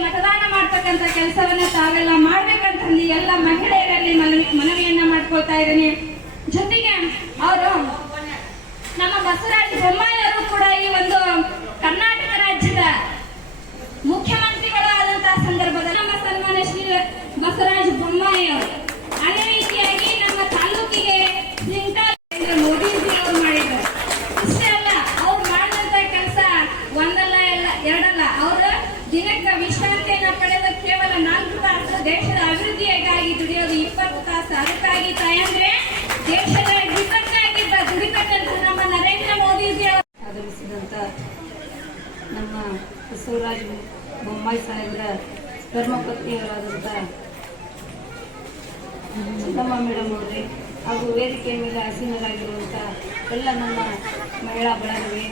ಮತದಾನ ಮಾಡ್ತಕ್ಕಂಥ ಕೆಲಸವನ್ನ ತಾವೆಲ್ಲ ಮಾಡ್ಬೇಕಂತಂದು ಎಲ್ಲ ಮಹಿಳೆಯರಲ್ಲಿ ಮನವಿ ಮನವಿಯನ್ನ ಮಾಡ್ಕೊಳ್ತಾ ಇದ್ದೀನಿ. ಜೊತೆಗೆ ಅವರು ನಮ್ಮ ಬಸವರಾಜ ಬೊಮ್ಮಾಯಿ ಅವರು ಕೂಡ ಈ ಒಂದು ಕರ್ನಾಟಕ ರಾಜ್ಯದ ಮುಖ್ಯಮಂತ್ರಿಗಳಾದಂತಹ ಸಂದರ್ಭದಲ್ಲಿ ನಮ್ಮ ಸನ್ಮಾನ್ಯ ಶ್ರೀ ಬಸವರಾಜ ಬೊಮ್ಮಾಯಿ ಅವರು ಅದೇ ರೀತಿಯಾಗಿ ನಮ್ಮ ತಾಲೂಕಿಗೆ ನಿಂತ ನರೇಂದ್ರ ಮೋದಿಜಿ ಅವರು ಮಾಡಿದ್ದಾರೆ ಇಷ್ಟೇ ಅಲ್ಲ ಅವ್ರು ಮಾಡಿದಂತ ಕೆಲಸ ಒಂದಲ್ಲ ಎಲ್ಲ ಎರಡಲ್ಲ ಅವರ ದಿನಕ್ಕೆ ವಿಶ್ರಾಂತಿಯನ್ನ ಕಳೆದ ಕೇವಲ ನಾಲ್ಕು ತಾಸು ದೇಶದ ಅಭಿವೃದ್ಧಿಗಾಗಿ ದುಡಿಯೋದು ಇಪ್ಪತ್ತು ತಾಸು. ಅದಕ್ಕಾಗಿ ತಾಯಂದ್ರೆ, ದೇಶದ ವಿಪತ್ತಾಗಿದ್ದ ದುಡಿತಕ್ಕಂಥ ನಮ್ಮ ನರೇಂದ್ರ ಮೋದಿಜಿ ಆಗಮಿಸಿದಂತ ನಮ್ಮ ಬಸವರಾಜ ಬೊಮ್ಮಾಯಿ ಸಾಹೇಬರ ಧರ್ಮಪತ್ನಿಯವರಾದಂಥ ಚಿಕ್ಕಮ್ಮ ಮೇಡಮ್ ಅವರೇ, ಹಾಗೂ ವೇದಿಕೆ ಮೇಲೆ ಆಸೀನರಾಗಿರುವಂಥ ಎಲ್ಲ ನಮ್ಮ ಮಹಿಳಾ ಬಳಗವೇ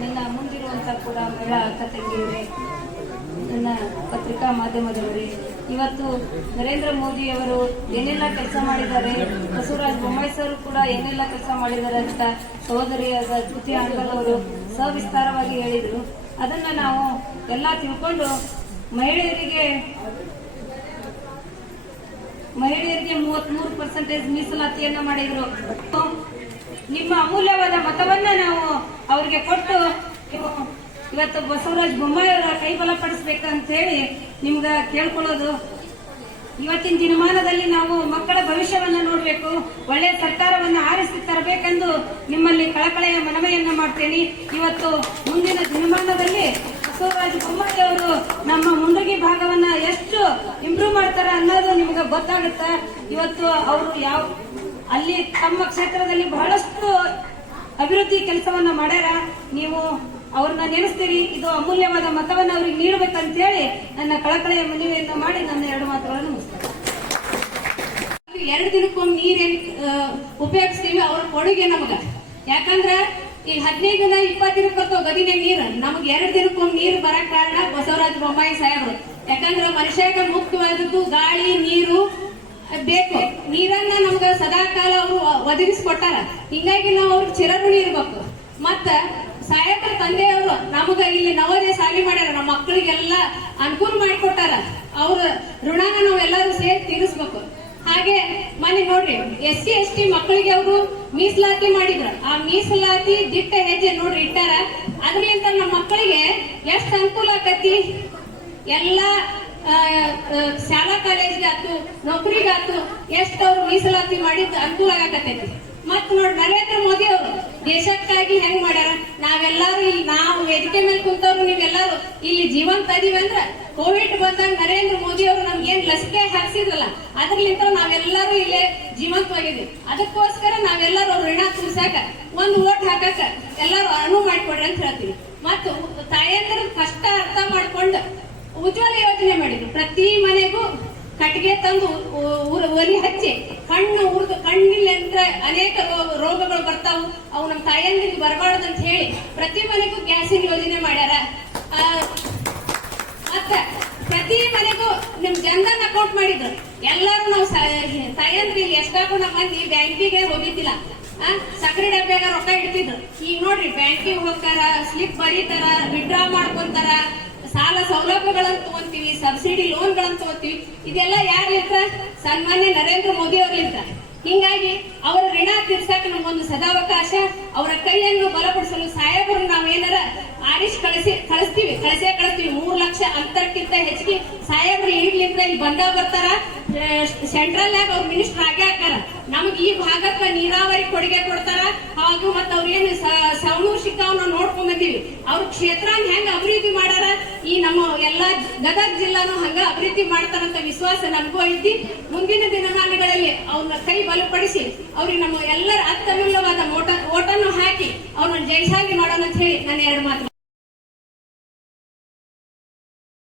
ನನ್ನ ಮುಂದಿರುವಂಥ ಕೂಡ ಮಹಿಳಾ ಅಕ್ಕ ನನ್ನ ಪತ್ರಿಕಾ ಮಾಧ್ಯಮದವರೇ, ಇವತ್ತು ನರೇಂದ್ರ ಮೋದಿಯವರು ಏನೆಲ್ಲ ಕೆಲಸ ಮಾಡಿದ್ದಾರೆ, ಬಸವರಾಜ ಬೊಮ್ಮಾಯಿ ಸರ್ ಕೂಡ ಏನೆಲ್ಲ ಕೆಲಸ ಮಾಡಿದ್ದಾರೆ ಅಂತ ಸಹೋದರಿಯಾದ ಜ್ಯೋತಿ ಅಂಕಲ್ ಅವರು ಸವಿಸ್ತಾರವಾಗಿ ಹೇಳಿದರು. ಅದನ್ನ ನಾವು ಎಲ್ಲ ತಿಳ್ಕೊಂಡು ಮಹಿಳೆಯರಿಗೆ ಮಹಿಳೆಯರಿಗೆ ಮೂವತ್ಮೂರು ಪರ್ಸೆಂಟೇಜ್ ಮೀಸಲಾತಿಯನ್ನ ಮಾಡಿದ್ರು. ನಿಮ್ಮ ಅಮೂಲ್ಯವಾದ ಮತವನ್ನ ನೀವು ಇವತ್ತು ಬಸವರಾಜ ಬೊಮ್ಮಾಯಿ ಅವರ ಕೈ ಬಲಪಡಿಸ್ಬೇಕಂತ ಹೇಳಿ ನಿಮ್ಗ ಕೇಳ್ಕೊಳ್ಳೋದು. ಇವತ್ತಿನ ದಿನಮಾನದಲ್ಲಿ ನಾವು ಮಕ್ಕಳ ಭವಿಷ್ಯವನ್ನ ನೋಡಬೇಕು ಒಳ್ಳೆಯ ಸರ್ಕಾರವನ್ನು ಆರಿಸಿ ತರಬೇಕೆಂದು ನಿಮ್ಮಲ್ಲಿ ಕಳಕಳೆಯ ಮನವಿಯನ್ನ ಮಾಡ್ತೇನೆ. ಇವತ್ತು ಮುಂದಿನ ದಿನಮಾನದಲ್ಲಿ ಬಸವರಾಜ ಬೊಮ್ಮಾಯಿ ಅವರು ನಮ್ಮ ಮುಂಡಗಿ ಭಾಗವನ್ನ ಎಷ್ಟು ಇಂಪ್ರೂವ್ ಮಾಡ್ತಾರೆ ಅನ್ನೋದು ನಿಮ್ಗೆ ಗೊತ್ತಾಗುತ್ತೆ? ಇವತ್ತು ಅವರು ಯಾವ, ಅಲ್ಲಿ ತಮ್ಮ ಕ್ಷೇತ್ರದಲ್ಲಿ ಬಹಳಷ್ಟು ಅಭಿವೃದ್ಧಿ ಕೆಲಸವನ್ನ ಮಾಡ್ಯಾರ. ನೀವು ಅವ್ರನ್ನ ನೆನೆಸ್ತೀರಿ. ಇದು ಅಮೂಲ್ಯವಾದ ಮತವನ್ನು ಅವ್ರಿಗೆ ನೀಡಬೇಕಂತ ಹೇಳಿ ನನ್ನ ಕಳಕಳೆಯ ಮನವಿಯನ್ನು ಮಾಡಿ ನನ್ನ ಎರಡು ಮಾತುಗಳನ್ನು ಮುಗಿಸ್ತೇನೆ. ಎರಡು ದಿನಕ್ಕೊಮ್ಮೆ ನೀರೇನ್ ಉಪಯೋಗಿಸ್ತೀವಿ ಅವ್ರ ಕೊಡುಗೆ ನಮಗ. ಯಾಕಂದ್ರ ಈ ಹದಿನೈದು ದಿನ, ಇಪ್ಪತ್ತು ದಿನಕ್ಕೆ ಬರ್ತಾವ ಗದಿನ ನೀರು, ನಮ್ಗೆ ಎರಡು ದಿನಕ್ಕೊಮ್ಮೆ ನೀರು ಬರಕ್ ಕಾರಣ ಬಸವರಾಜ ಬೊಮ್ಮಾಯಿ ಸಾಹೇಬರು. ಯಾಕಂದ್ರ ಮನುಷ್ಯಕ್ಕೆ ಮುಖ್ಯವಾದದ್ದು ಗಾಳಿ, ನೀರು, ಬೇಕು. ನೀರನ್ನ ನಮ್ಗ ಸದಾ ಕಾಲ ಅವರು ಒದಗಿಸ್ಕೊಟ್ಟಾರ. ಹಿಂಗಾಗಿ ನಾವು ಅವ್ರಿಗೆ ಚಿರಋಣಿ ಇರ್ಬೇಕು. ಮತ್ತ ಸಾಹೇಬ್ರ ತಂದೆಯವರು ನಮಗ ಇಲ್ಲಿ ನವೋದಯ ಸಾಲಿ ಮಾಡ್ಯಾರ, ನಮ್ಮ ಮಕ್ಕಳಿಗೆಲ್ಲ ಅನುಕೂಲ ಮಾಡಿಕೊಟ್ಟಾರ. ಅವ್ರ ಋಣನ ನಾವೆಲ್ಲರೂ ಸೇರಿ ತೀರಿಸ್ಬೇಕು. ಹಾಗೆ ಮನೆ ನೋಡ್ರಿ ಎಸ್ ಸಿ ಎಸ್ ಟಿ ಮಕ್ಕಳಿಗೆ ಅವರು ಮೀಸಲಾತಿ ಮಾಡಿದ್ರು. ಆ ಮೀಸಲಾತಿ ದಿಟ್ಟ ಹೆಜ್ಜೆ ನೋಡ್ರಿ ಇಟ್ಟಾರ. ಅದ್ರಲ್ಲಿಂತ ನಮ್ಮ ಮಕ್ಕಳಿಗೆ ಎಷ್ಟು ಅನುಕೂಲ ಆಕತಿ? ಎಲ್ಲ ಶಾಲಾ ಕಾಲೇಜ್ಗೆ ನೌಕರಿಗಾತು ಎಷ್ಟು ಅವ್ರು ಮೀಸಲಾತಿ ಮಾಡಿದ್ದು ಅನುಕೂಲ ಆಗಕತ್ತೈತಿ ಮತ್ ನೋಡಿ ನರೇಂದ್ರ ಮೋದಿ ಅವರು ದೇಶಕ್ಕಾಗಿ ಹೆಂಗ್ ಮಾಡ್ಯಾರ? ನಾವೆಲ್ಲರೂ ಇಲ್ಲಿ ನಾವು ವೇದಿಕೆ ಮೇಲೆ ಕುಂತವ್ರು, ನೀವೆಲ್ಲಾರು ಇಲ್ಲಿ ಜೀವಂತ ಇದೀವಿ ಅಂದ್ರ ಕೋವಿಡ್ ಬಂದಾಗ ನರೇಂದ್ರ ಮೋದಿ ಅವರು ನಮ್ಗೆ ಏನ್ ಲಸಿಕೆ ಹಾಕ್ಸಿದ್ರಲ್ಲ ಅದ್ರಲಿಂದ ನಾವೆಲ್ಲರೂ ಇಲ್ಲೇ ಜೀವಂತವಾಗಿದ್ವಿ. ಅದಕ್ಕೋಸ್ಕರ ನಾವೆಲ್ಲರೂ ಋಣ ತುಂಬಿಸಾಕ ಒಂದು ಓಟ್ ಹಾಕಕ ಎಲ್ಲರೂ ಅನುವು ಮಾಡ್ಕೊಡ್ರಿ ಅಂತ ಹೇಳ್ತೀವಿ. ಮತ್ತು ತಾಯಂದ್ರ ಕಷ್ಟ ಅರ್ಥ ಮಾಡ್ಕೊಂಡು ಉಜ್ವಲ ಯೋಜನೆ ಮಾಡಿದ್ರು. ಪ್ರತಿ ಮನೆಗೂ ಕಟ್ಟಿಗೆ ತಂದು ಒಲಿ ಹಚ್ಚಿ ಕಣ್ಣು ಉರಿದು ಕಣ್ಣಿಲ್ಲ ಅನೇಕ ರೋಗಗಳು ಬರ್ತಾವು. ಅವು ನಮ್ಮ ತಾಯಂದಿಗೆ ಬರಬಾರ್ದು ಅಂತ ಹೇಳಿ ಪ್ರತಿ ಮನೆಗೂ ಗ್ಯಾಸಿನ ಯೋಜನೆ ಮಾಡ್ಯಾರ. ಮತ್ತ ಪ್ರತಿ ಮನೆಗೂ ನಿಮ್ ಜನ್ಧನ್ ಅಕೌಂಟ್ ಮಾಡಿದ್ರು. ಎಲ್ಲರೂ ನಾವು ತಾಯಂದ್ರಿ ಎಷ್ಟಾಗೂ ನಮ್ಮ ಮಂದಿ ಬ್ಯಾಂಕಿಗೆ ಹೋಗಿದ್ದಿಲ್ಲ. ಆ, ಸಕ್ಕರೆ ಡಬ್ಬ್ಯಾಗ ರೊಕ್ಕ ಇಡ್ತಿದ್ರು. ಈಗ ನೋಡ್ರಿ ಬ್ಯಾಂಕಿಗೆ ಹೋಗ್ತಾರ ಸ್ಲಿಪ್ ಬರೀತಾರ ವಿಡ್ರಾ ಮಾಡ್ಕೊಂತಾರ ಸಾಲ ಸೌಲಭ್ಯಗಳನ್ನ ತಗೊಂತೀವಿ ಸಬ್ಸಿಡಿ ಲೋನ್ಗಳನ್ನ ತಗೋತೀವಿ. ಇದೆಲ್ಲ ಯಾರ್ಲಿಂತ್ರ ಸನ್ಮಾನ್ಯ ನರೇಂದ್ರ ಮೋದಿ ಅವ್ರಲಿಂತ್ರ ಹಿಂಗಾಗಿ ಅವರ ಋಣ ತೀರ್ಸಕ್ ನಮಗೊಂದು ಸದಾವಕಾಶ, ಅವರ ಕೈಯನ್ನು ಬಲಪಡಿಸಲು ಸಾಹೇಬರು ನಾವೇನಾರ ಆರಿಸ್ ಕಳಿಸಿ ಕಳಿಸ್ತೀವಿ. ಕಳಿಸೇ ಅಂತರಕ್ಕಿಂತ ಹೆಚ್ಚಿಗೆ ಸಾಹೇಬ್ರು ಈಗ್ಲಿಂದ ಇಲ್ಲಿ ಬಂದ ಬರ್ತಾರ. ಸೆಂಟ್ರಲ್ ಆಗಿ ಅವ್ರ ಮಿನಿಸ್ಟರ್ ಆಗೇ ಹಾಕಾರ ನಮ್ಗೆ ಈ ಭಾಗಕ್ಕ ನೀರಾವರಿ ಕೊಡುಗೆ ಕೊಡ್ತಾರ. ಹಾಗೂ ಮತ್ತ ಅವ್ರ ಏನು ಸವಣೂರ್ ಸಿಕ್ಕಾವ್ ನಾವು ನೋಡ್ಕೊಂಡ್ ಬಂದೀವಿ ಅವ್ರ ಕ್ಷೇತ್ರ ಹೆಂಗ್ ಅಭಿವೃದ್ಧಿ ಮಾಡಾರ? ಈ ನಮ್ಮ ಎಲ್ಲಾ ಗದಗ ಜಿಲ್ಲಾನು ಹಂಗ ಅಭಿವೃದ್ಧಿ ಮಾಡ್ತಾರಂತ ವಿಶ್ವಾಸ ನಮಗೂ ಐತಿ. ಮುಂದಿನ ದಿನಮಾನಗಳಲ್ಲಿ ಅವ್ರನ್ನ ಕೈ ಬಲಪಡಿಸಿ ಅವ್ರಿಗೆ ನಮ್ಮ ಎಲ್ಲರ ಅತ್ಯಮೂಲ್ಯವಾದ ಓಟ ಓಟನ್ನು ಹಾಕಿ ಅವ್ರನ್ನ ಜಯಶಾಲಿ ಮಾಡೋಣ ಅಂತ ಹೇಳಿ ನಾನು ಎರಡು ಮಾತು.